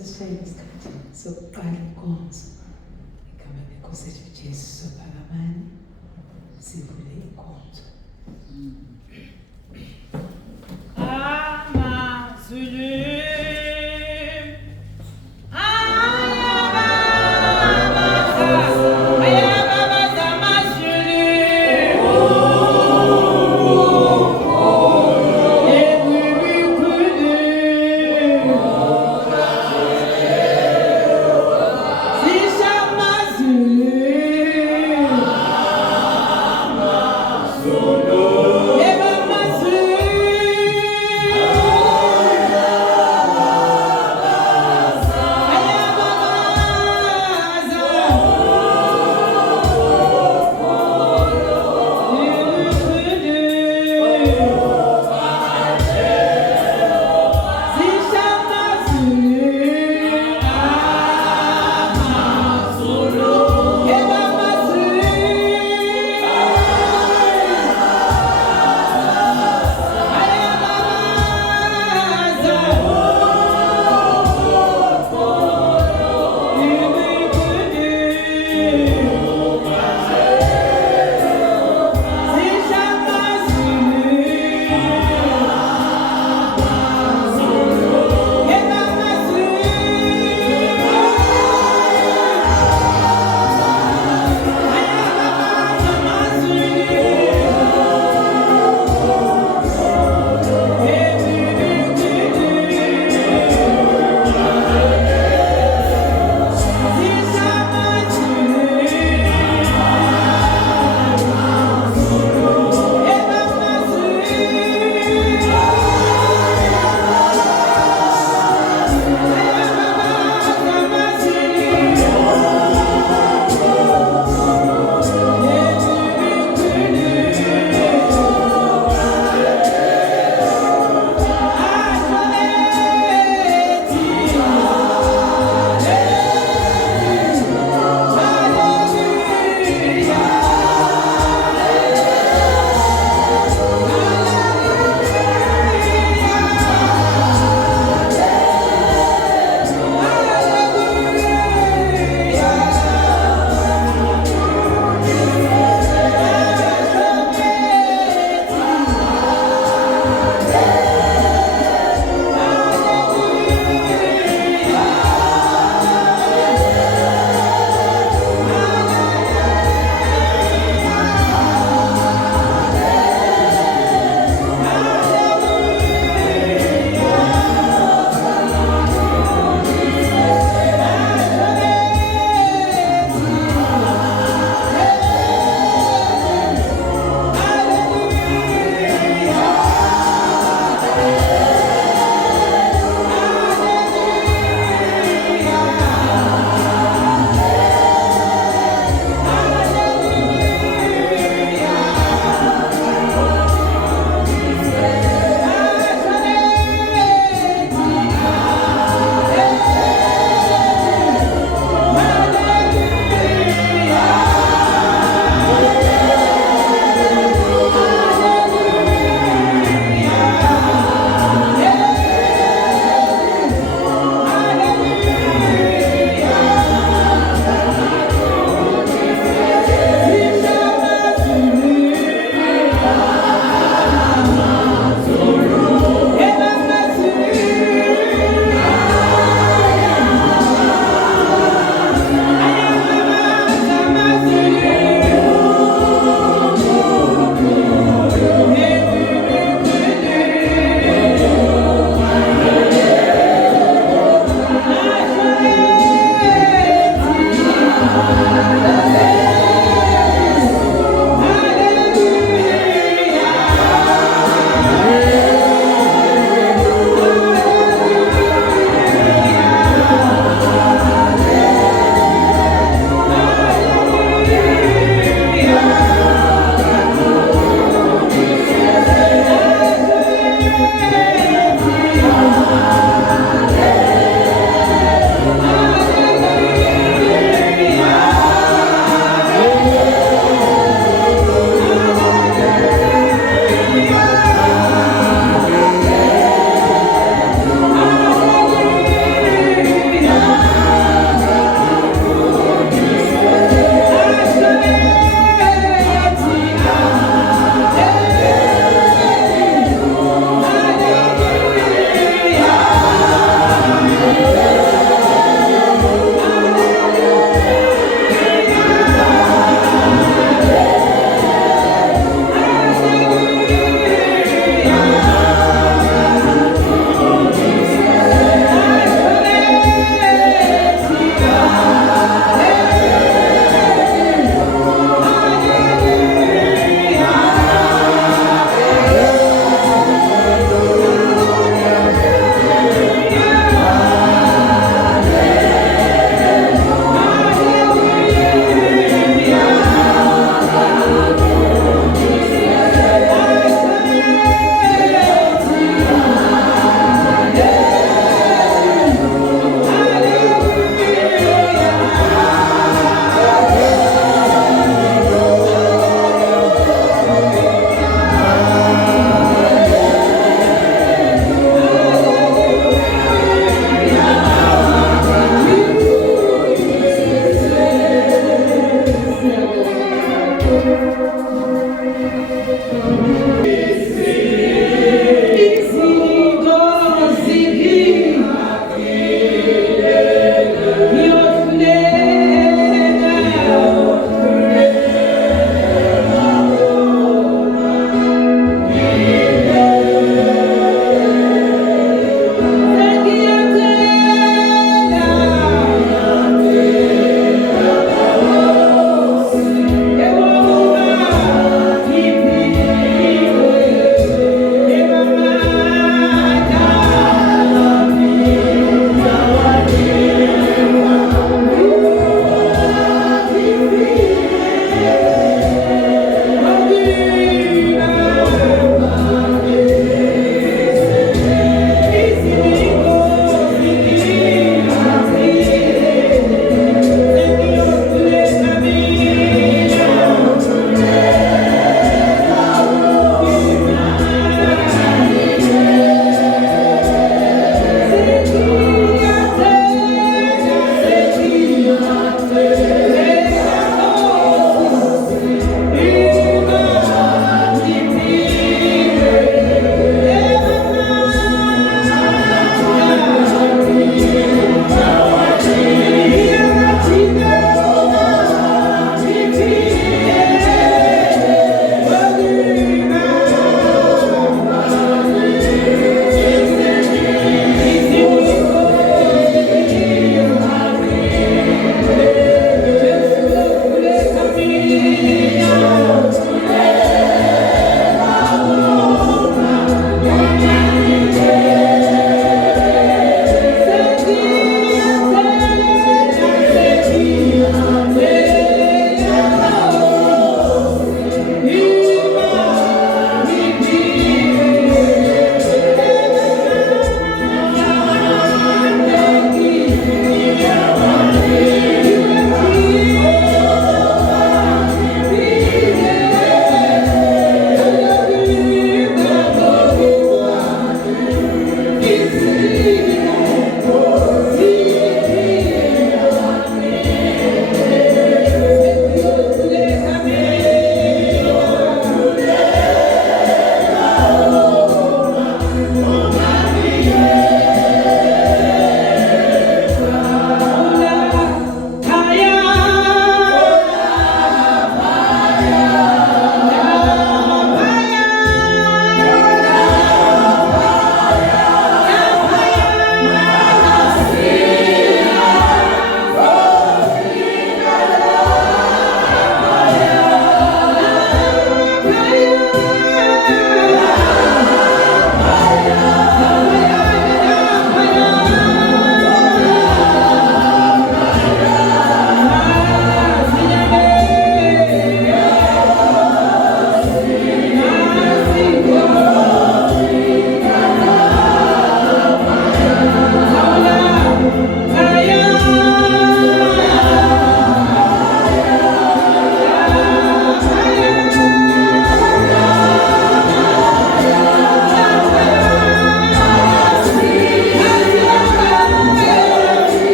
coisas feias, so kali konzo. Kama ni kosa chichesu so pagamani, sivule konzo. Ama Zulu. Zulu.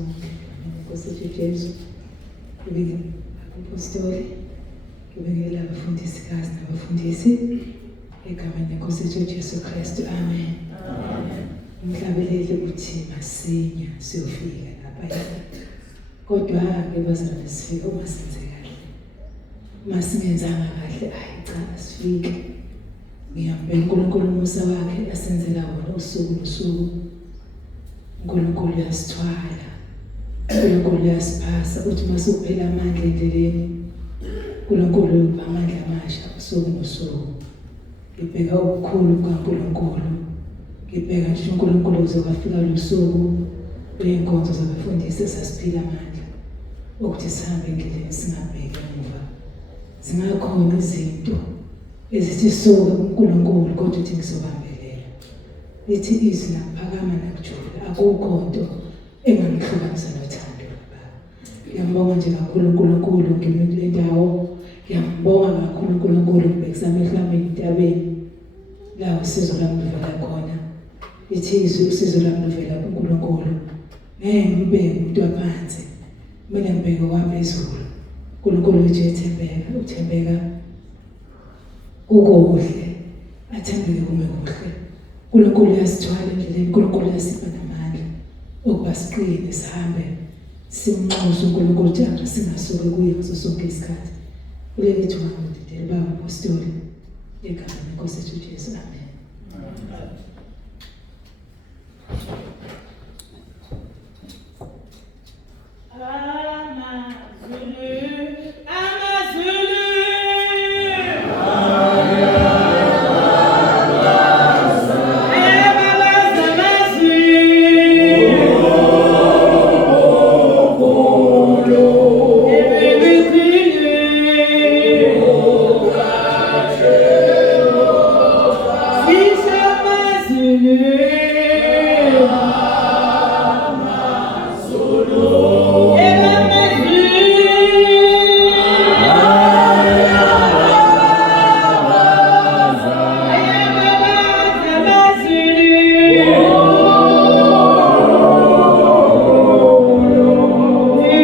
sonke egameni lenkosi yethu Jesu. Ngibingelela apostoli, ngibingelela abafundisikazi nabafundisi egameni lenkosi yethu Jesu Kristu. Amen. Ngihlabelele ukuthi masinya siyofika lapha. Kodwa-ke bazalwane, sifike uma senze kahle. Uma singenzanga kahle, cha asifike. Ngiyambeka uNkulunkulu umusa wakhe asenzela wona usuku nosuku. uNkulunkulu uyasithwala, uNkulunkulu uyasiphasa ukuthi masuphela amandla endleleni, uNkulunkulu uyopha amandla amasha usuku nosuku. Ngibheka ubukhulu bukaNkulunkulu, ngibheka nje uNkulunkulu uzokafika lusuku lwey'nkonzo zabafundisi esasiphila amandla ukuthi sihambe endleleni singabheki emuva. Zingakhona izinto ezithi soke kuNkulunkulu kodwa uthi ngizobambelela. Lithi izwi laphakama nakujula, akukho nto engangihlukanisa nothando lukaBaba. Ngiyambonga nje kakhulu uNkulunkulu ngimi kule ndawo. Ngiyambonga kakhulu uNkulunkulu ngibhekisa amehlo ami entabeni la usizo lami luvela khona. Lithi izwi usizo lami luvela kuNkulunkulu. Ngeke ngibheke umuntu waphansi, kumele ngibheke owaphezulu. uNkulunkulu wethu uthembeka kukuhle, athembeke kume kuhle. uNkulunkulu uyasithwala endleleni, uNkulunkulu uyasipha namandla ukuba siqine sihambe simnxuse uNkulunkulu ukuthi singasuki kuye ngaso sonke isikhathi. Kuleli thuba ngididela baba apostoli egameni lenkosi yethu Jesu. Amen.